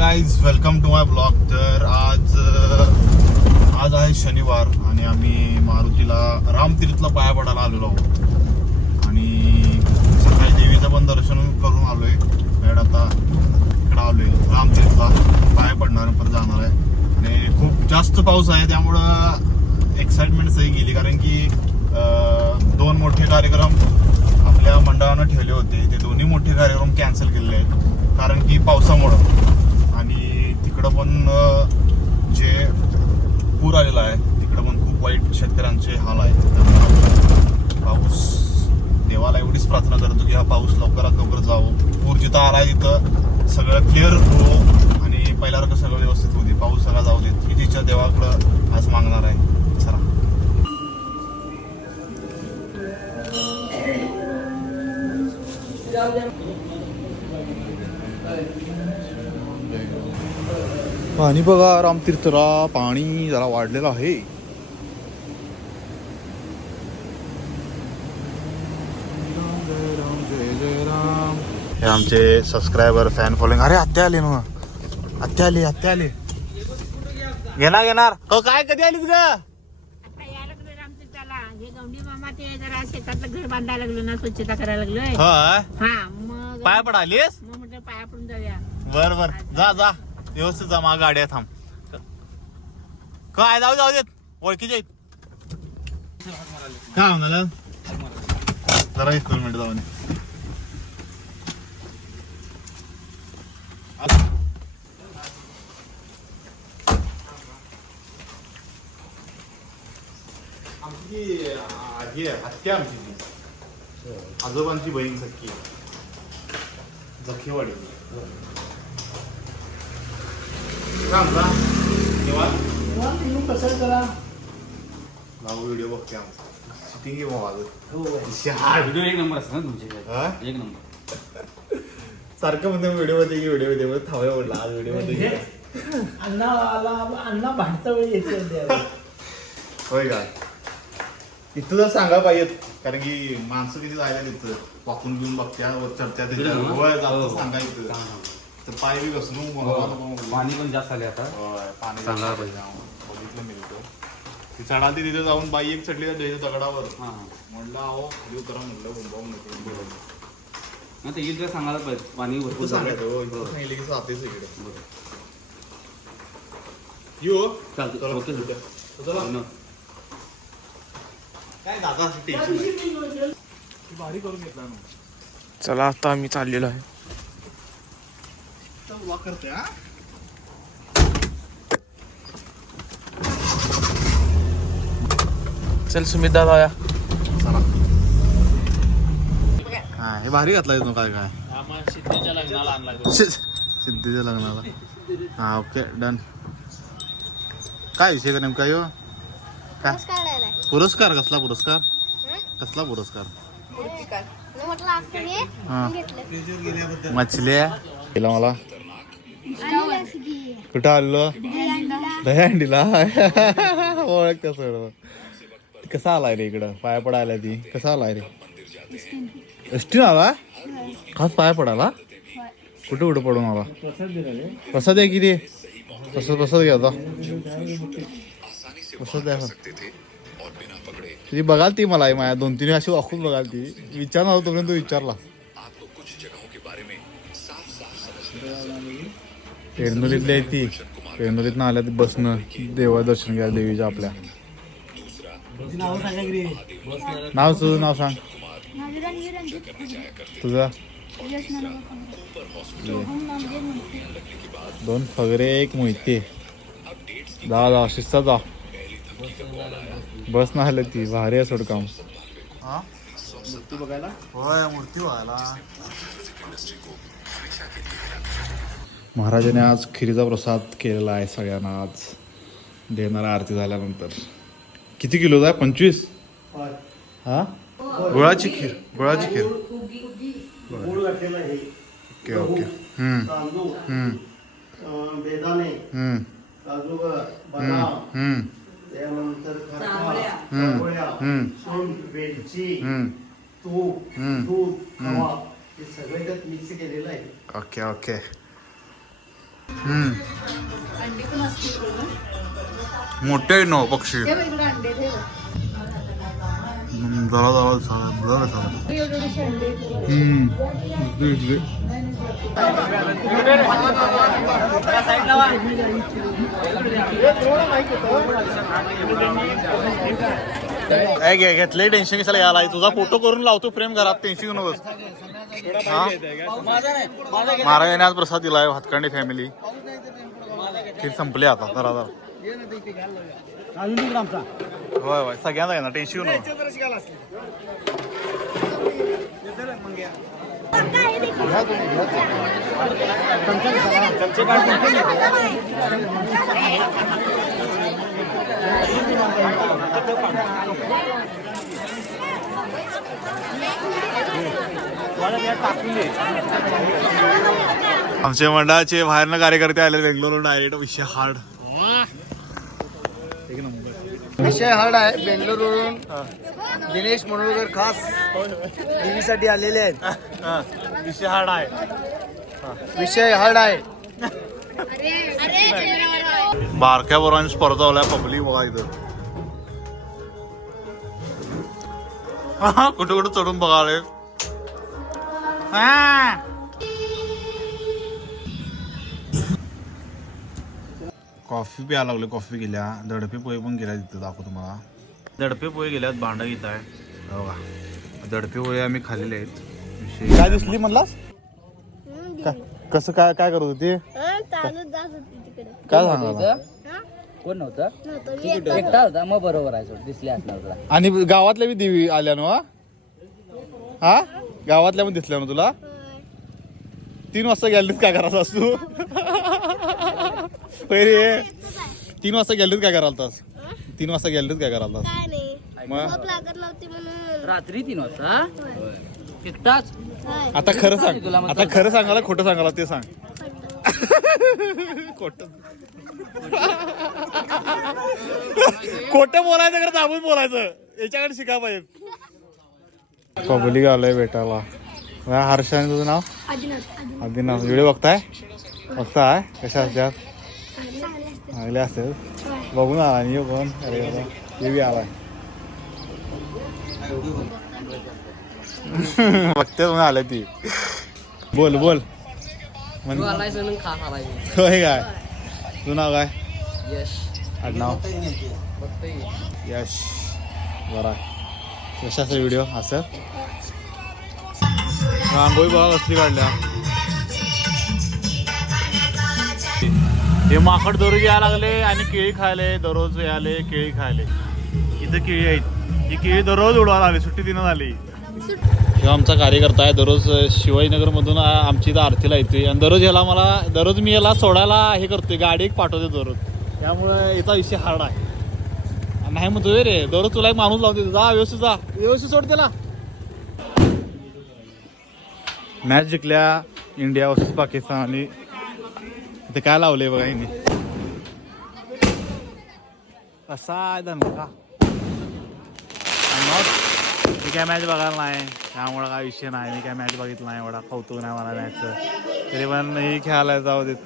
Guys welcome to my blog तर आज आज आहे शनिवार आणि आम्ही मारुतीला रामतीर्थला पाया पडायला आलेलो आहोत. आणि सकाळी देवीचं पण दर्शन करून आलोय. वेळ आता इकडं आलोय. रामतीर्थला पाया पडणार पण जाणार आहे. आणि खूप जास्त पाऊस आहे त्यामुळं एक्साइटमेंट सही गेली. कारण की दोन मोठे कार्यक्रम आपल्या मंडळानं ठेवले होते. ते दोन्ही मोठे कार्यक्रम कॅन्सल केलेले आहेत. कारण की पावसामुळं. तिकडं पण जे पूर आलेला आहे तिकडं पण खूप वाईट शेतकऱ्यांचे हाल आहेत. पाऊस देवाला एवढीच प्रार्थना करतो की हा पाऊस लवकरात लवकर जावो. पूर जिथं आलाय तिथं सगळं क्लिअर हो आणि पहिल्यासारखं सगळं व्यवस्थित होते पाऊस सगळा जाऊ देत ही तिच्या देवाकडं आज मागणार आहे. चला. पाणी बघा रामतीर्थला पाणी जरा वाढलेलं आहे. हे आमचे सबस्क्रायबर फॅन फॉलोइंग अरे आत्या आले ना आत्या आली आत्या आली. घेणार घेणार. हो काय कधी आलीस ग? शेतातलं घर बांधायला लागलो ना स्वच्छता करायला लागलोय. हा मग पाया पडालीस मग म्हटलं पाया पडून जाऊया. बर बर. जा जा. व्यवस्थित जमा गाड्या थांब. काय जाऊ जाऊ देत ओळखीचे काय म्हणाल? जरा एक दोन मिनिट जाऊन आमची हत्या आमची आजोबांची बहीण सख्खी. जखीवाडी. निवांत भाऊ व्हिडिओ बघते आमचा. शूटिंग आहे भाऊ शहाड व्हिडिओ एक नंबर असतो ना तुमचे हा? एक नंबर. सारखं म्हणते व्हिडिओमध्ये की व्हिडिओमध्ये थांबया म्हटलं आज व्हिडिओमध्ये. अण्णा आला अण्णा भांडता वेळी येते होय का? इथं जर सांगा पाहिजेत कारण की माणसं किती जायला तिथं. वाकून घेऊन बघत्या जातं हो. सांगा इथं. हा, हा. तर पाय बी घसरून हो. पाणी पण जास्त आले आता पाणी जास्त पाहिजे. बघितलं मी तिथं ती चढाली तिथे जाऊन बाई एक चढली त्याच्या दगडावर हा हा. म्हणलं अहो खाली उतरा म्हणलं बोंबावून नको मग ते येईल तर सांगायला पाहिजे पाणी भरपूर तू झालं. सांगायचं हो, हो. सांगितलं की जातेच इकडे बरं. यो चालतं. ओके. काय दादा टेन्शन. भारी करून घेतला चला आता आम्ही चाललेलो आहे चल, walk करते हा चल सुमित दादा या. चला. हा हे भारी घातला येतो काय काय? सिद्ध- सिद्धीच्या लग्नाला. हा ओके डन. काय विषय का नेमका यो? काय? पुरस्कार कसला पुरस्कार? कसला पुरस्कार? हा. मछल्या केला मला. कुठं आलो दहीहंडीला. ओळखत्या सर्व कसा आलाय रे इकडं? पाया पडायला ती. कसा आलाय रे? एसटी आला? खास पाया पडायला? कुठे कुठे पडून आला? प्रसाद आहे किती? प्रसाद प्रसाद घ्या प्रसाद द्या. बघाल ती मला माझ्या दोन तीन अशी वाकून बघाल ती. विचारणार होतो तोपर्यंत तू विचारला. पेरनुलीतली आहे ती. पेरनुलीतनं आल्या ती बसनं. देवा दर्शन घ्या देवीच्या आपल्या. नाव तुझं नाव सांग. तुझं? दोन फगरे एक मोहिते. जा जा शिस्ता जा. बस ना आलं ती. भारी आहे सोड काम. मूर्ती बघायला? होय मूर्ती बघायला. महाराजाने आज खिरीचा प्रसाद केलेला आहे सगळ्यांना आज. देणार आरती झाल्यानंतर. किती किलो आहे? पंचवीस? हा? गुळाची खीर गुळाची खीर. Okay okay. Okay okay. मोठे नो पक्षी. जरा जरा झालं, जरा घेतलंय टेन्शन कशाला यायला तुझा फोटो करून लावतो फ्रेम घरात टेन्शन घेऊ नकोस हा? महाराजांनी आज प्रसाद दिलाय भातकांडे फॅमिली ते संपले आता जरा जरा होय होय सगळ्यांना घेणार टेन्शन Thank you. आमचे मंडळाचे बाहेरनं कार्यकर्ते आले बेंगलोर डायरेक्ट विषय हार्ड विषय हार्ड आहे. बेंगलोरवरून दिनेश मनोरकर खास टीव्हीसाठी आलेले आहेत. विषय हार्ड आहे. विषय हार्ड आहे बारक्या बरोबर स्पर्धा होल्या पब्लिक बघा इथं. कुठं कुठं चढून बघाले कॉफी प्यायला लागलो कॉफी गेल्या दडपे पोहे पण गेल्या तिथं दाखवतो तुम्हाला. दडपे पोहे गेल्यात भांडा घेत आहे. बघा. दडपे पोहे आम्ही खाल्लेले आहेत. काय दिसली म्हणलास? कसं काय काय करत होती? काय सांगा कोण नव्हतं? एकटा होता. मग बरोबर आहे दिसले आणि गावातल्या बी देवी आल्या ना हा? गावातल्या पण दिसल्या ना तुला? तीन वाजता गेलीस काय करायचं तू पहिले तीन वाजता गेलीस काय करायलास तीन वाजता गेलीस काय काय नाही. मग? झोप लागत नव्हती म्हणून. रात्री तीन वाजता. आता खरं सांग. आता खरं सांगायला खोटं सांगायला ते सांग. खोट. खोटं. बोलायचं खरं दाबून बोलायचं. याच्याकडे शिका पाहिजे पब्लिक आलंय भेटायला. हर्षाने तुझं नाव? आदिनाथ. व्हिडिओ बघताय? बघताय? कशा असतात? चांगले असतात. बघून आला आणि ह्यो कोण अरे बाबा हे बी आलाय. बघते म्हणून आले ती. बोल बोल. म्हण- होय काय? तू नाव काय? यश. आडनाव? यश. बरा. कशाचा व्हिडिओ असं रांगोळी बघा कसली काढल्या. हे माकड दररोज यायला लागले आणि केळी खायले दररोज यायले केळी खायले. इथं केळी आहेत. ही केळी दररोज उडवायला आली सुट्टी दिनं झाली. हे आमचा कार्यकर्ता आहे दररोज शिवाजीनगरमधून आमची इथं आरतीला येते आणि दररोज याला मला दररोज मी याला सोडायला हे करतोय गाडी एक पाठवते दररोज. त्यामुळे याचा विषय हार्ड आहे. नाही म्हणतो रे. दररोज तुला एक माणूस लावते जा व्यवस्थित जा. व्यवस्थित सोड त्याला. मॅच जिंकल्या इंडिया वर्सेस पाकिस्तान आणि ते काय लावले बघा हिने. कसा आहे दणका मी काय मॅच बघायला नाही. त्यामुळं काय विषय नाही. मी काय मॅच बघितला नाही. एवढा कौतुक नाही मला मॅचचं तरी पण ही खेळायला जाऊ देत.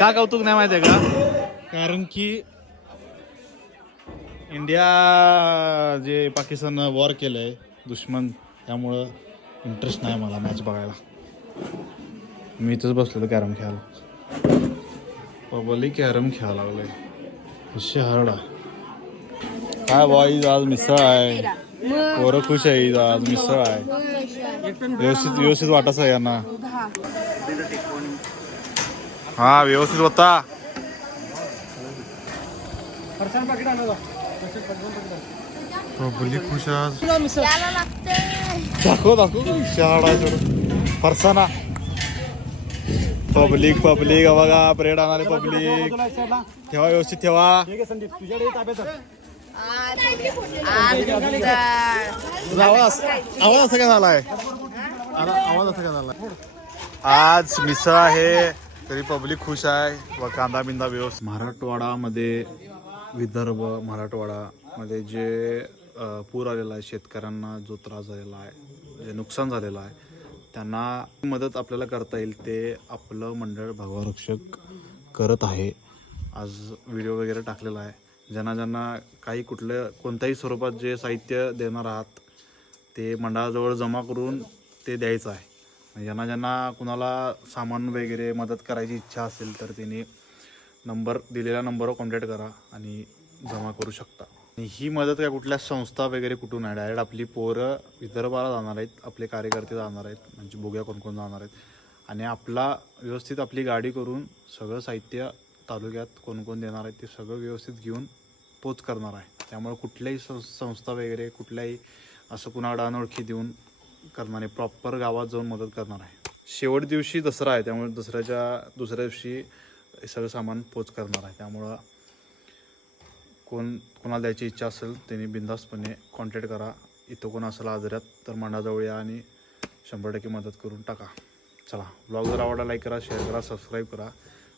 का कौतुक नाही माहिती आहे का? कारण की इंडिया जे पाकिस्तान वॉर केलंय दुश्मन त्यामुळं इंटरेस्ट नाही मला मॅच बघायला. मी इथंच बसलेलो कॅरम खेळायला. पब्लिक कॅरम खेळायला लागलोय. विषय हार्ड. काय बॉईज आज मिसळ आहे. पोरं खुश आहे आज मिसळ आहे. व्यवस्थित व्यवस्थित वाटायचं आहे यांना. हा व्यवस्थित होता. पब्लिक खुश आज. दाखव दाखव. थोडं. फरसाना पब्लिक पब्लिक. बघा ब्रेड आणणारे पब्लिक. ठेवा व्यवस्थित ठेवा. आवाज आवाज असा काय झालाय? आवाज असा काय झालाय? आज मिसळ आहे तरी पब्लिक खुश आहे. व कांदा बिंदा व्यवस्थित. मराठवाडामध्ये विदर्भ मराठवाडामध्ये जे पूर आलेला आहे शेतकऱ्यांना जो त्रास झालेला आहे जे नुकसान झालेलं आहे त्यांना मदत आपल्याला करता येईल ते आपलं मंडळ भगवारक्षक करत आहे. आज व्हिडिओ वगैरे टाकलेला आहे. ज्यांना ज्यांना काही कुठलं कोणत्याही स्वरूपात जे साहित्य देणार आहात ते मंडळाजवळ जमा करून ते द्यायचं आहे. ज्यांना ज्यांना कुणाला सामान वगैरे मदत करायची इच्छा असेल तर त्यांनी नंबर दिलेला नंबरवर कॉन्टॅक्ट करा आणि जमा करू शकता. आणि ही मदत काय कुठल्या संस्था वगैरे कुठून आहे? डायरेक्ट आपली पोरं विदर्भाला जाणार आहेत आपले कार्यकर्ते जाणार आहेत म्हणजे बोग्या कोण कोण जाणार आहेत. आणि आपला व्यवस्थित आपली गाडी करून सगळं साहित्य तालुक्यात कोण कोण देणार आहेत ते सगळं व्यवस्थित घेऊन पोच करणार आहे. त्यामुळे कुठल्याही संस्था वगैरे कुठल्याही असं पुन्हा अनोळखी देऊन करणार आहे प्रॉपर गावात जाऊन मदत करणार आहे. शेवट दिवशी दसरा आहे त्यामुळे दसऱ्याच्या दुसऱ्या दिवशी हे सगळं सामान पोच करणार आहे. त्यामुळं कोण कोणाला द्यायची इच्छा असेल त्यांनी बिंदास्तपणे कॉन्टॅक्ट करा. इथं कोण असेल आजऱ्यात तर मंडाजवळ या आणि शंभर टक्के मदत करून टाका. चला ब्लॉग जर आवडला लाईक करा शेअर करा सबस्क्राईब करा.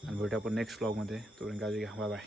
आणि भेटूया आपण नेक्स्ट ब्लॉगमध्ये तोपर्यंत काळजी घ्या. Bye bye